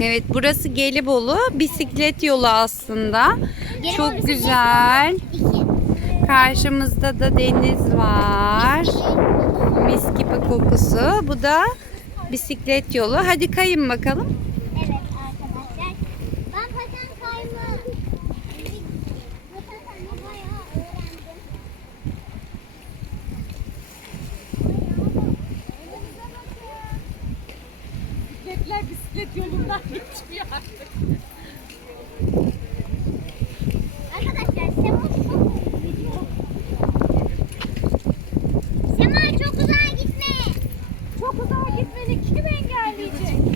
Evet burası Gelibolu. Bisiklet yolu aslında. Gelibolu Çok güzel. Karşımızda da deniz var. Mis gibi kokusu. Bu da bisiklet yolu. Hadi kayın bakalım. Evet. Bisikletler bisiklet yolundan geçmiyor artık. Arkadaşlar Sema çok. Sema çok uzağa gitme. Çok uzağa gitmeni kim engelleyecek?